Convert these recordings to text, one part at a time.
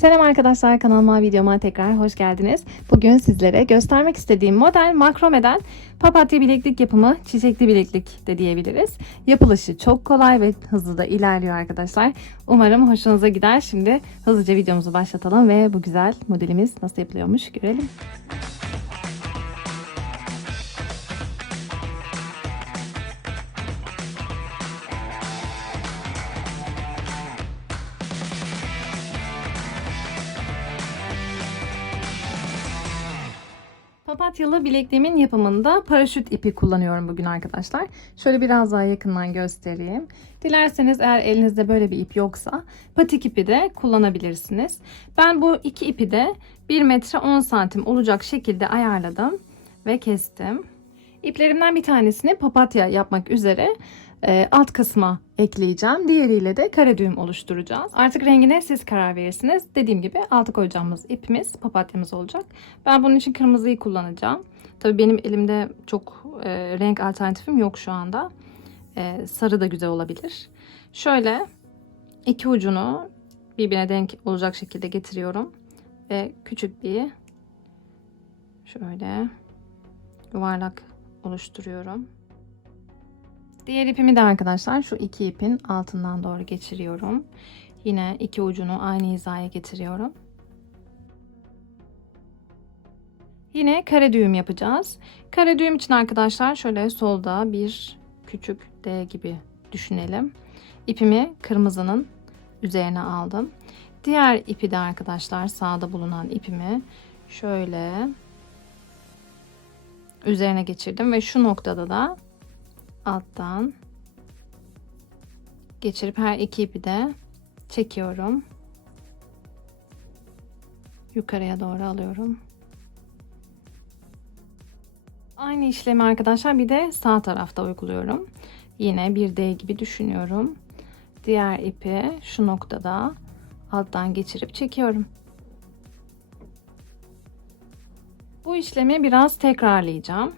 Selam arkadaşlar kanalıma videoma tekrar hoş geldiniz. Bugün sizlere göstermek istediğim model makromeden papatya bileklik yapımı çiçekli bileklik de diyebiliriz. Yapılışı çok kolay ve hızlı da ilerliyor arkadaşlar. Umarım hoşunuza gider. Şimdi hızlıca videomuzu başlatalım ve bu güzel modelimiz nasıl yapılıyormuş görelim. Papatyalı bilekliğimin yapımında paraşüt ipi kullanıyorum bugün arkadaşlar. Şöyle biraz daha yakından göstereyim. Dilerseniz eğer elinizde böyle bir ip yoksa patik ipi de kullanabilirsiniz. Ben bu iki ipi de 1 metre 10 santim olacak şekilde ayarladım ve kestim. İplerimden bir tanesini papatya yapmak üzere e, alt kısma ekleyeceğim. Diğeriyle de kare düğüm oluşturacağız. Artık rengine siz karar verirsiniz. Dediğim gibi alta koyacağımız ipimiz papatyamız olacak. Ben bunun için kırmızıyı kullanacağım. Tabii benim elimde çok e, renk alternatifim yok şu anda. E, sarı da güzel olabilir. Şöyle iki ucunu birbirine denk olacak şekilde getiriyorum. Ve küçük bir şöyle yuvarlak oluşturuyorum. Diğer ipimi de arkadaşlar şu iki ipin altından doğru geçiriyorum. Yine iki ucunu aynı hizaya getiriyorum. Yine kare düğüm yapacağız. Kare düğüm için arkadaşlar şöyle solda bir küçük D gibi düşünelim. İpimi kırmızının üzerine aldım. Diğer ipi de arkadaşlar sağda bulunan ipimi şöyle üzerine geçirdim ve şu noktada da alttan geçirip her iki ipi de çekiyorum. Yukarıya doğru alıyorum. Aynı işlemi arkadaşlar bir de sağ tarafta uyguluyorum. Yine bir D gibi düşünüyorum. Diğer ipi şu noktada alttan geçirip çekiyorum. Bu işlemi biraz tekrarlayacağım.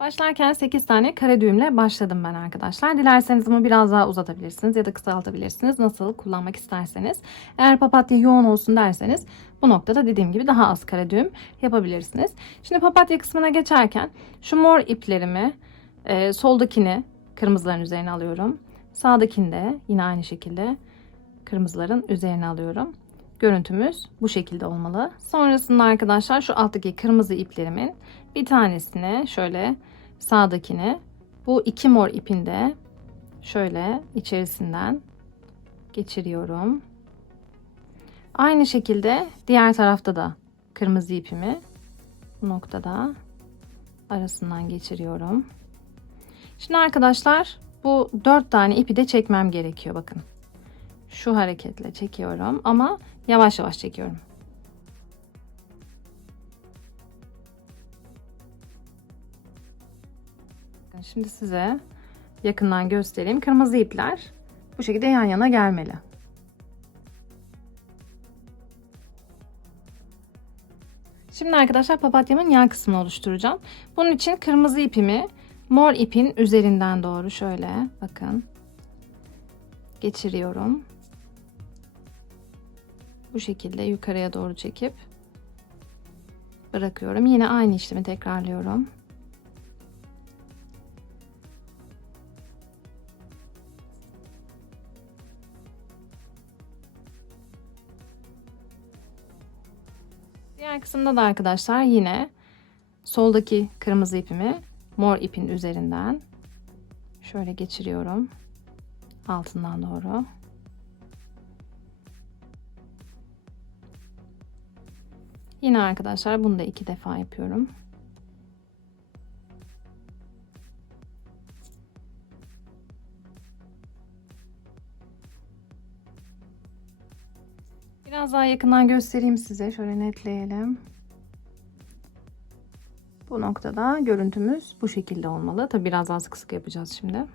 Başlarken 8 tane kare düğümle başladım ben arkadaşlar. Dilerseniz bunu biraz daha uzatabilirsiniz ya da kısaltabilirsiniz. Nasıl kullanmak isterseniz. Eğer papatya yoğun olsun derseniz bu noktada dediğim gibi daha az kare düğüm yapabilirsiniz. Şimdi papatya kısmına geçerken şu mor iplerimi e, soldakini kırmızıların üzerine alıyorum. Sağdakini de yine aynı şekilde kırmızıların üzerine alıyorum. Görüntümüz bu şekilde olmalı. Sonrasında arkadaşlar şu alttaki kırmızı iplerimin bir tanesini şöyle sağdakini bu iki mor ipinde şöyle içerisinden geçiriyorum. Aynı şekilde diğer tarafta da kırmızı ipimi bu noktada arasından geçiriyorum. Şimdi arkadaşlar bu dört tane ipi de çekmem gerekiyor bakın. Şu hareketle çekiyorum ama yavaş yavaş çekiyorum. Şimdi size yakından göstereyim. Kırmızı ipler bu şekilde yan yana gelmeli. Şimdi arkadaşlar papatyamın yan kısmını oluşturacağım. Bunun için kırmızı ipimi mor ipin üzerinden doğru şöyle bakın geçiriyorum. Bu şekilde yukarıya doğru çekip bırakıyorum. Yine aynı işlemi tekrarlıyorum. Kısımda da arkadaşlar yine soldaki kırmızı ipimi mor ipin üzerinden Şöyle geçiriyorum. Altından doğru. Yine arkadaşlar bunu da iki defa yapıyorum. Biraz daha yakından göstereyim size. Şöyle netleyelim. Bu noktada görüntümüz bu şekilde olmalı. Tabi biraz daha sık sık yapacağız şimdi.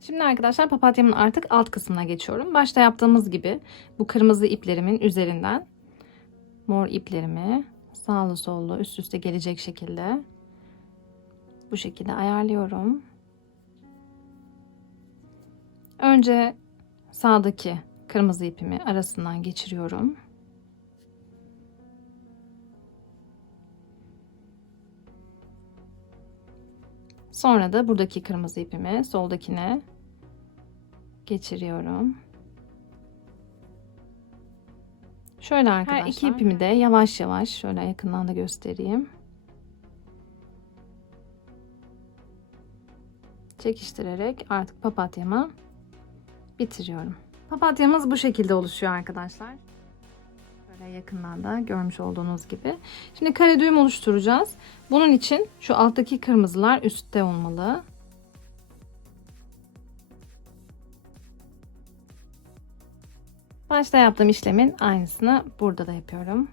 Şimdi arkadaşlar papatyamın artık alt kısmına geçiyorum. Başta yaptığımız gibi bu kırmızı iplerimin üzerinden mor iplerimi sağlı sollu üst üste gelecek şekilde bu şekilde ayarlıyorum. Önce sağdaki kırmızı ipimi arasından geçiriyorum. Sonra da buradaki kırmızı ipimi soldakine geçiriyorum. Şöyle arkadaşlar. Her iki ipimi de yavaş yavaş şöyle yakından da göstereyim. Çekiştirerek artık papatyamı bitiriyorum. Papatyamız bu şekilde oluşuyor arkadaşlar. Böyle yakından da görmüş olduğunuz gibi. Şimdi kare düğüm oluşturacağız. Bunun için şu alttaki kırmızılar üstte olmalı. Başta yaptığım işlemin aynısını burada da yapıyorum.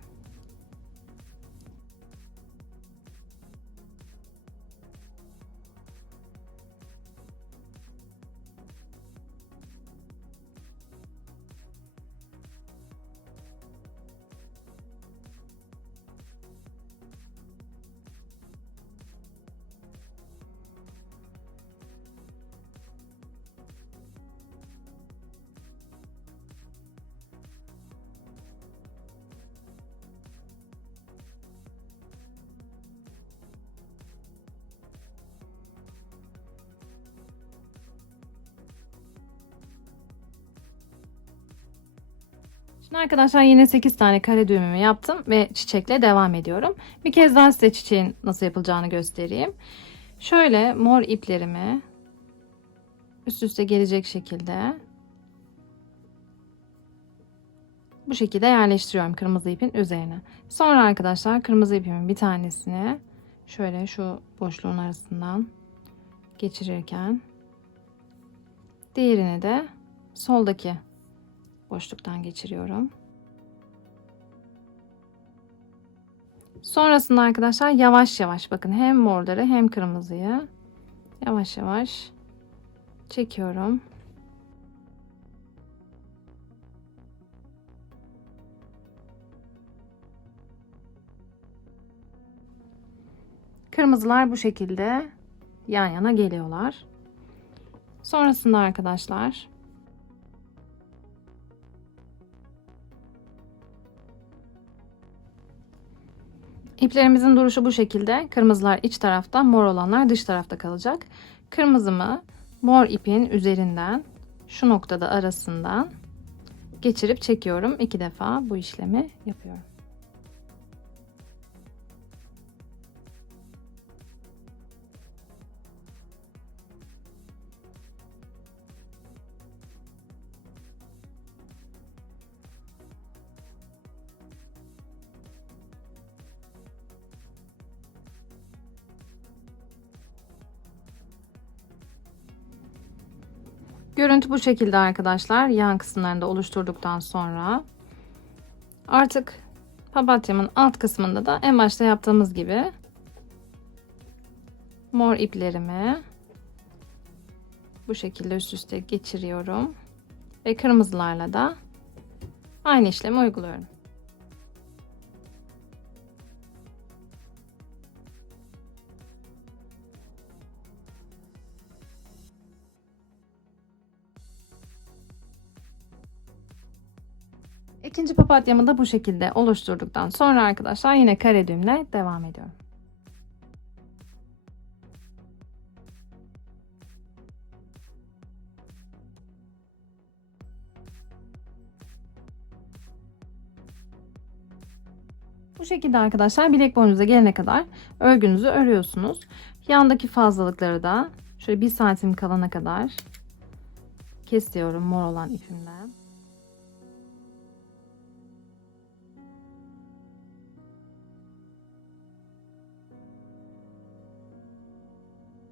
Şimdi arkadaşlar yine 8 tane kare düğümümü yaptım ve çiçekle devam ediyorum. Bir kez daha size çiçeğin nasıl yapılacağını göstereyim. Şöyle mor iplerimi üst üste gelecek şekilde bu şekilde yerleştiriyorum kırmızı ipin üzerine. Sonra arkadaşlar kırmızı ipimin bir tanesini şöyle şu boşluğun arasından geçirirken diğerini de soldaki boşluktan geçiriyorum. Sonrasında arkadaşlar yavaş yavaş bakın hem morları hem kırmızıyı yavaş yavaş çekiyorum. Kırmızılar bu şekilde yan yana geliyorlar. Sonrasında arkadaşlar İplerimizin duruşu bu şekilde. Kırmızılar iç tarafta, mor olanlar dış tarafta kalacak. Kırmızımı mor ipin üzerinden şu noktada arasından geçirip çekiyorum. İki defa bu işlemi yapıyorum. Görüntü bu şekilde arkadaşlar. Yan kısımlarını da oluşturduktan sonra artık papatyamın alt kısmında da en başta yaptığımız gibi mor iplerimi bu şekilde üst üste geçiriyorum ve kırmızılarla da aynı işlemi uyguluyorum. İkinci papatyamı da bu şekilde oluşturduktan sonra arkadaşlar yine kare düğümle devam ediyorum. Bu şekilde arkadaşlar bilek boynunuza gelene kadar örgünüzü örüyorsunuz. Yandaki fazlalıkları da Şöyle bir santim kalana kadar kesiyorum mor olan ipimden.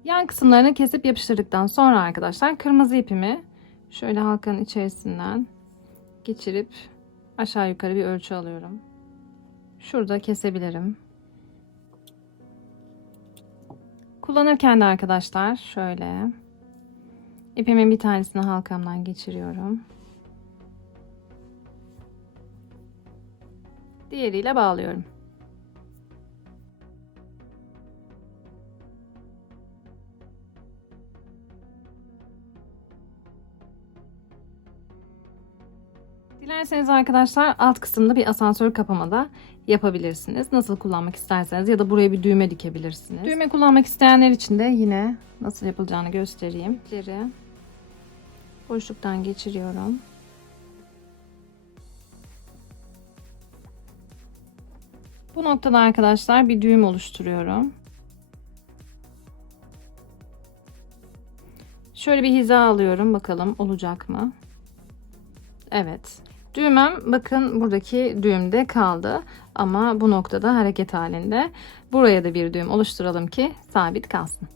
Yan kısımlarını kesip yapıştırdıktan sonra arkadaşlar kırmızı ipimi şöyle halkanın içerisinden geçirip aşağı yukarı bir ölçü alıyorum. Şurada kesebilirim. Kullanırken de arkadaşlar şöyle ipimin bir tanesini halkamdan geçiriyorum. Diğeriyle bağlıyorum. Dilerseniz arkadaşlar alt kısımda bir asansör kapamada yapabilirsiniz. Nasıl kullanmak isterseniz ya da buraya bir düğme dikebilirsiniz. Düğme kullanmak isteyenler için de yine nasıl yapılacağını göstereyim. İpleri boşluktan geçiriyorum. Bu noktada arkadaşlar bir düğüm oluşturuyorum. Şöyle bir hiza alıyorum. Bakalım olacak mı? Evet. Düğmem bakın buradaki düğümde kaldı. Ama bu noktada hareket halinde. Buraya da bir düğüm oluşturalım ki sabit kalsın.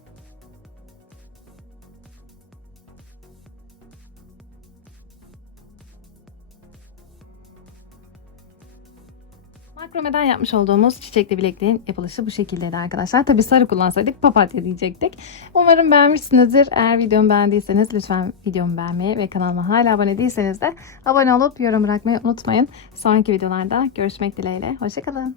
Makromeden yapmış olduğumuz çiçekli bilekliğin yapılışı bu şekildeydi arkadaşlar. Tabi sarı kullansaydık papatya diyecektik. Umarım beğenmişsinizdir. Eğer videomu beğendiyseniz lütfen videomu beğenmeyi ve kanalıma hala abone değilseniz de abone olup yorum bırakmayı unutmayın. Sonraki videolarda görüşmek dileğiyle. Hoşçakalın.